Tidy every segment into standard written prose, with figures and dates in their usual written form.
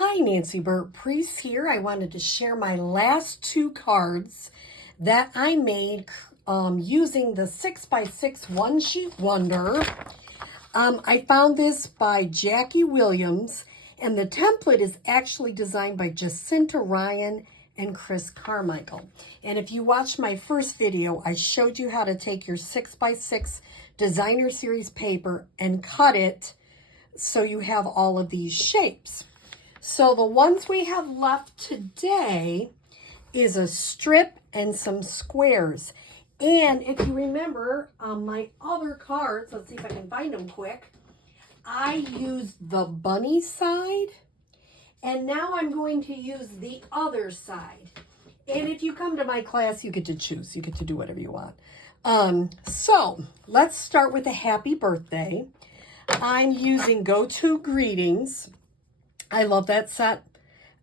Hi, Nancy Burt-Preece here. I wanted to share my last two cards that I made using the 6x6 One Sheet Wonder. I found this by Jacque Williams, and the template is actually designed by Jacinta and Chris Carmichael. And if you watched my first video, I showed you how to take your 6x6 designer series paper and cut it so you have all of these shapes. So the ones we have left today is a strip and some squares. And if you remember my other cards, let's see if I can find them quick. I used the bunny side, and now I'm going to use the other side. And if you come to my class, you get to choose. You get to do whatever you want. So let's start with a happy birthday. I'm using Go-To Greetings. I love that set.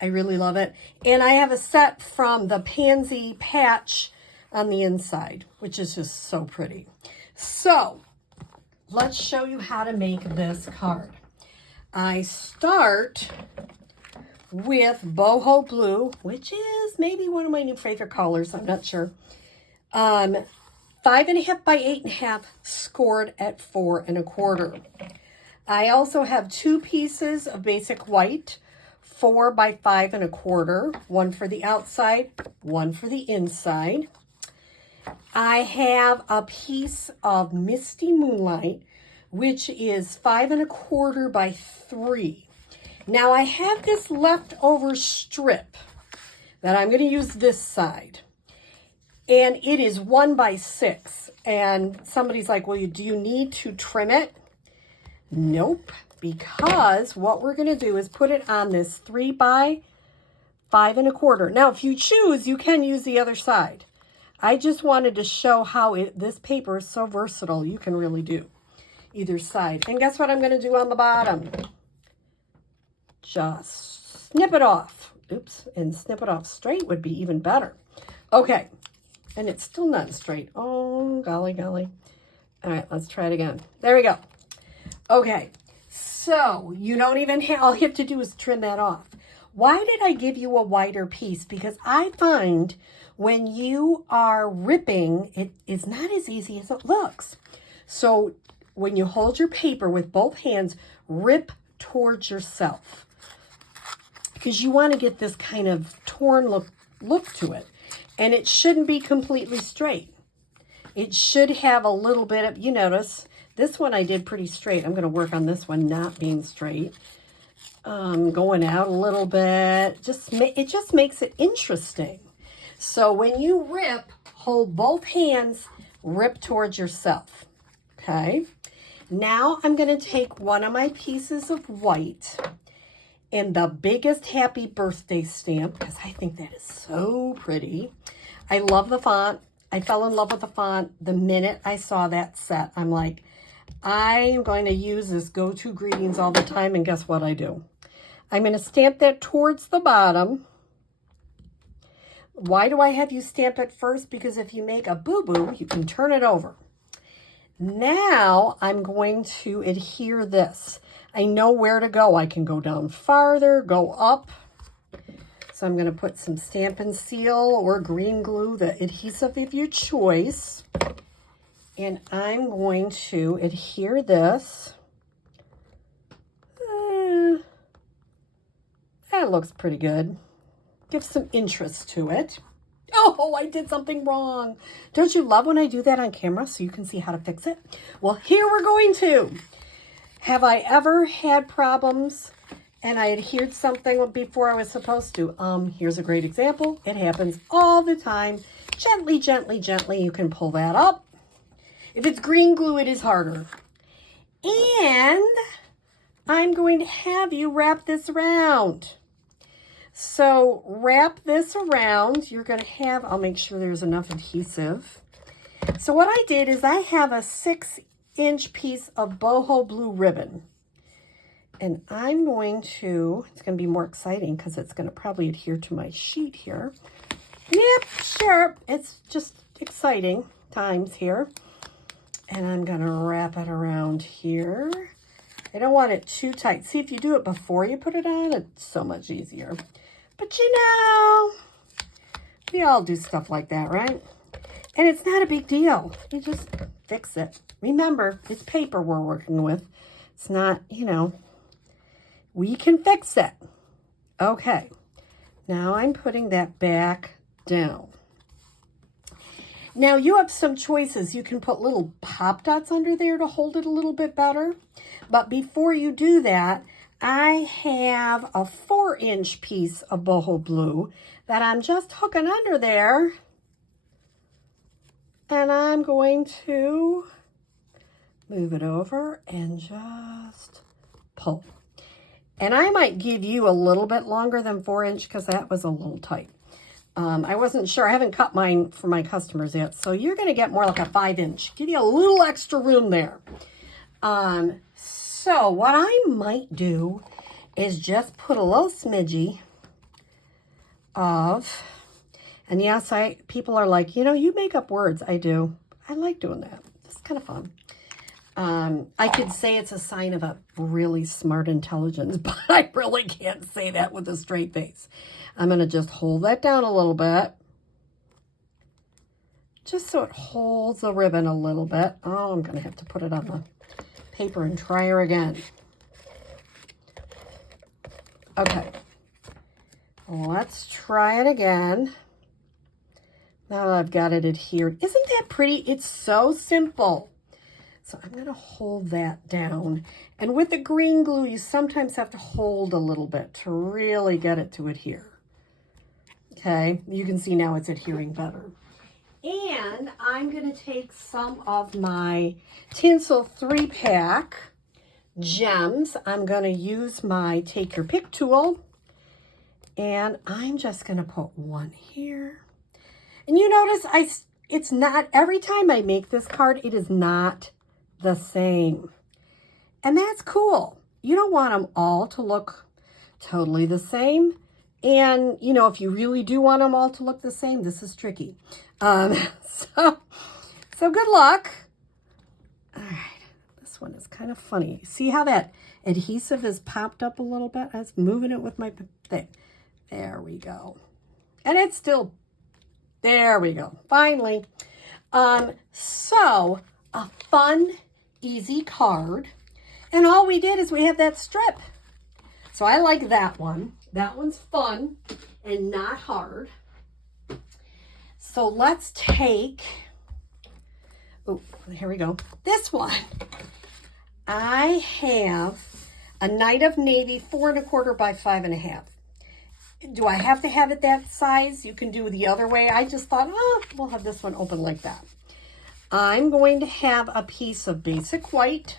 I really love it. And I have a set from the pansy patch on the inside, which is just so pretty. So let's show you how to make this card. I start with boho blue, which is maybe one of my new favorite colors. I'm not sure. 5.5 by 8.5, scored at 4 1/4. I also have two pieces of basic white, 4 by 5 1/4, one for the outside, one for the inside. I have a piece of Misty Moonlight, which is 5 1/4 by 3. Now I have this leftover strip that I'm going to use this side, and it is 1 by 6. And somebody's like, well, do you need to trim it? Nope, because what we're going to do is put it on this 3 by 5 1/4. Now, if you choose, you can use the other side. I just wanted to show how this paper is so versatile. You can really do either side. And guess what I'm going to do on the bottom? Just snip it off. Oops, and snip it off straight would be even better. Okay, and it's still not straight. Oh, golly, golly. All right, let's try it again. There we go. Okay, so you don't even have, all you have to do is trim that off. Why did I give you a wider piece? Because I find when you are ripping, it is not as easy as it looks. So when you hold your paper with both hands, rip towards yourself, because you want to get this kind of torn look to it. And it shouldn't be completely straight. It should have a little bit of, you notice, this one I did pretty straight. I'm going to work on this one not being straight. Going out a little bit. It just makes it interesting. So when you rip, hold both hands, rip towards yourself. Okay. Now I'm going to take one of my pieces of white and the biggest happy birthday stamp, because I think that is so pretty. I love the font. I fell in love with the font the minute I saw that set. I'm like, I'm going to use this Go-To Greetings all the time, and guess what I do? I'm going to stamp that towards the bottom. Why do I have you stamp it first? Because if you make a boo-boo, you can turn it over. Now I'm going to adhere this. I know where to go. I can go down farther, go up. So I'm going to put some Stampin' Seal or green glue, the adhesive of your choice. And I'm going to adhere this. That looks pretty good. Give some interest to it. Oh, I did something wrong. Don't you love when I do that on camera so you can see how to fix it? Well, here we're going to. Have I ever had problems and I adhered something before I was supposed to? Here's a great example. It happens all the time. Gently, gently, gently, you can pull that up. If it's green glue, it is harder. And I'm going to have you wrap this around. So wrap this around. You're going to have, I'll make sure there's enough adhesive. So what I did is I have a 6-inch piece of boho blue ribbon. And I'm going to, it's going to be more exciting because it's going to probably adhere to my sheet here. Yep, sure. It's just exciting times here. And I'm going to wrap it around here. I don't want it too tight. See, if you do it before you put it on, it's so much easier. But you know, we all do stuff like that, right? And it's not a big deal. You just fix it. Remember, it's paper we're working with. It's not, you know, we can fix it. Okay, now I'm putting that back down. Now you have some choices. You can put little pop dots under there to hold it a little bit better. But before you do that, I have a 4-inch piece of boho blue that I'm just hooking under there. And I'm going to move it over and just pull. And I might give you a little bit longer than 4-inch because that was a little tight. I wasn't sure. I haven't cut mine for my customers yet. So you're going to get more like a 5-inch. Give you a little extra room there. So what I might do is just put a little smidgy of, and yes, people are like, you know, you make up words. I do. I like doing that. It's kind of fun. I could say it's a sign of a really smart intelligence, but I really can't say that with a straight face. I'm going to just hold that down a little bit, just so it holds the ribbon a little bit. Oh, I'm going to have to put it on the paper and try her again. Okay, let's try it again. Now that I've got it adhered. Isn't that pretty? It's so simple. So I'm going to hold that down. And with the green glue, you sometimes have to hold a little bit to really get it to adhere. Okay, you can see now it's adhering better. And I'm going to take some of my Tinsel 3-pack gems. I'm going to use my Take Your Pick tool. And I'm just going to put one here. And you notice it's not, every time I make this card, it is not the same. And that's cool. You don't want them all to look totally the same. And, you know, if you really do want them all to look the same, this is tricky. So good luck. All right, this one is kind of funny. See how that adhesive is popped up a little bit? I was moving it with my thing. There we go. And it's still, there we go, finally. So a fun, easy card. And all we did is we have that strip. So I like that one. That one's fun and not hard. So let's take, oh, here we go. This one. I have a Night of Navy 4 1/4 by 5 1/2. Do I have to have it that size? You can do the other way. I just thought, oh, we'll have this one open like that. I'm going to have a piece of basic white,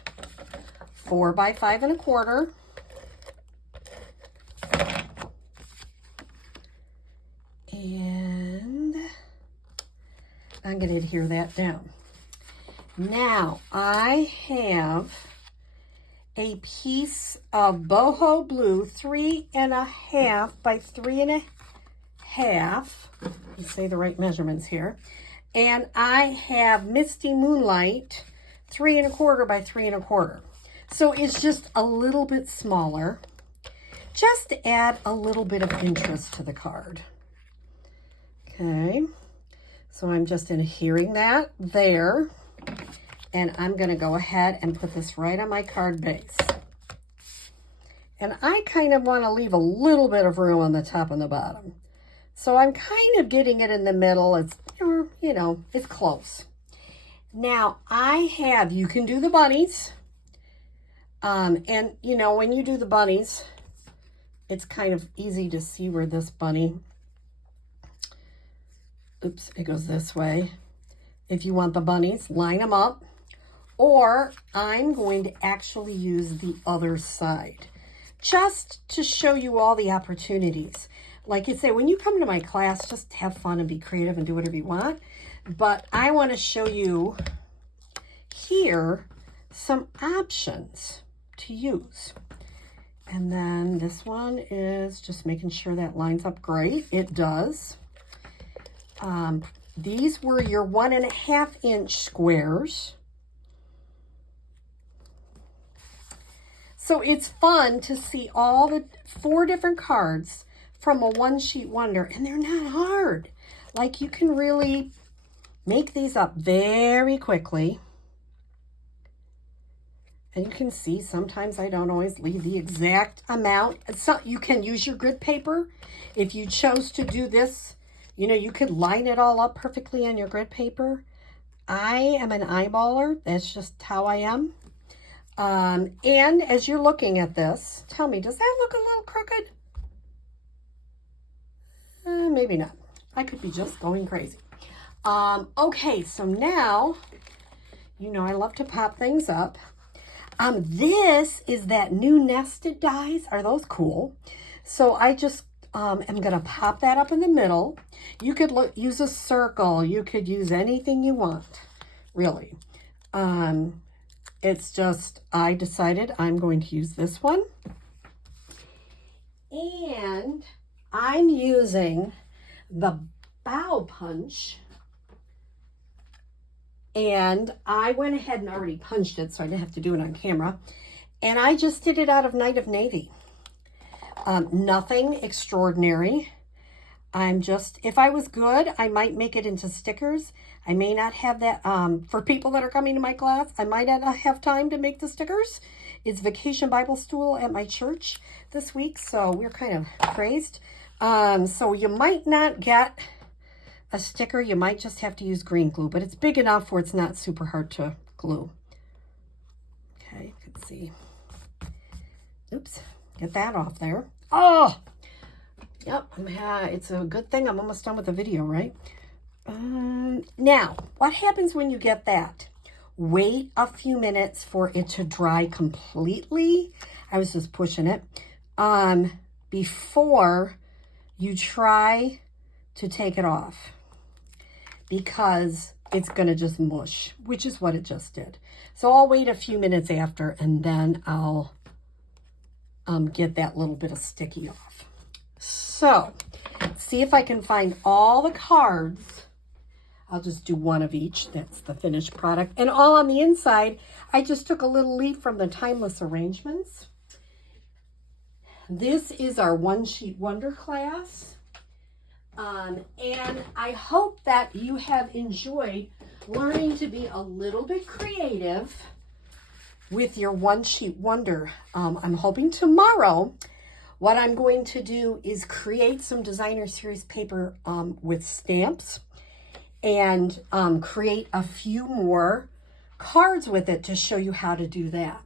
4 by 5 1/4. And I'm going to adhere that down. Now I have a piece of boho blue, 3 1/2 by 3 1/2. You say the right measurements here. And I have Misty Moonlight, 3 1/4 by 3 1/4. So it's just a little bit smaller, just to add a little bit of interest to the card. Okay, so I'm just adhering that there. And I'm going to go ahead and put this right on my card base. And I kind of want to leave a little bit of room on the top and the bottom. So I'm kind of getting it in the middle. It's, you know, it's close. Now I have, you can do the bunnies. And, you know, when you do the bunnies, it's kind of easy to see where this bunny, oops, it goes this way. If you want the bunnies, line them up. Or I'm going to actually use the other side, just to show you all the opportunities. Like you say, when you come to my class, just have fun and be creative and do whatever you want. But I want to show you here some options to use. And then this one is just making sure that lines up great. It does. These were your 1 1/2 inch squares. So it's fun to see all the 4 different cards from a one-sheet wonder, and they're not hard. Like, you can really make these up very quickly. And you can see sometimes I don't always leave the exact amount. So you can use your grid paper. If you chose to do this, you know, you could line it all up perfectly on your grid paper. I am an eyeballer. That's just how I am. And as you're looking at this, tell me, does that look a little crooked? Maybe not. I could be just going crazy. Okay, so now, you know, I love to pop things up. This is that new nested dies. Are those cool? So I just am going to pop that up in the middle. You could use a circle. You could use anything you want, really. It's just, I decided I'm going to use this one. And I'm using the bow punch. And I went ahead and already punched it, so I didn't have to do it on camera. And I just did it out of Night of Navy. Nothing extraordinary. I'm just, if I was good, I might make it into stickers. I may not have that, for people that are coming to my class, I might not have time to make the stickers. It's Vacation Bible School at my church this week, so we're kind of crazed. So you might not get a sticker. You might just have to use green glue, but it's big enough where it's not super hard to glue. Okay, you can see. Oops, get that off there. Oh! Yep, it's a good thing I'm almost done with the video, right? Now, what happens when you get that? Wait a few minutes for it to dry completely. I was just pushing it. Before you try to take it off, because it's going to just mush, which is what it just did. So I'll wait a few minutes after, and then I'll get that little bit of sticky off. So, see if I can find all the cards. I'll just do one of each. That's the finished product. And all on the inside, I just took a little leaf from the Timeless Arrangements. This is our One Sheet Wonder class. And I hope that you have enjoyed learning to be a little bit creative with your One Sheet Wonder. I'm hoping tomorrow what I'm going to do is create some designer series paper with stamps and create a few more cards with it to show you how to do that.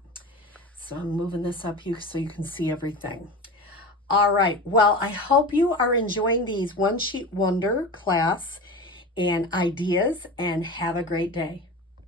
So I'm moving this up here so you can see everything. All right, well, I hope you are enjoying these One Sheet Wonder class and ideas, and have a great day.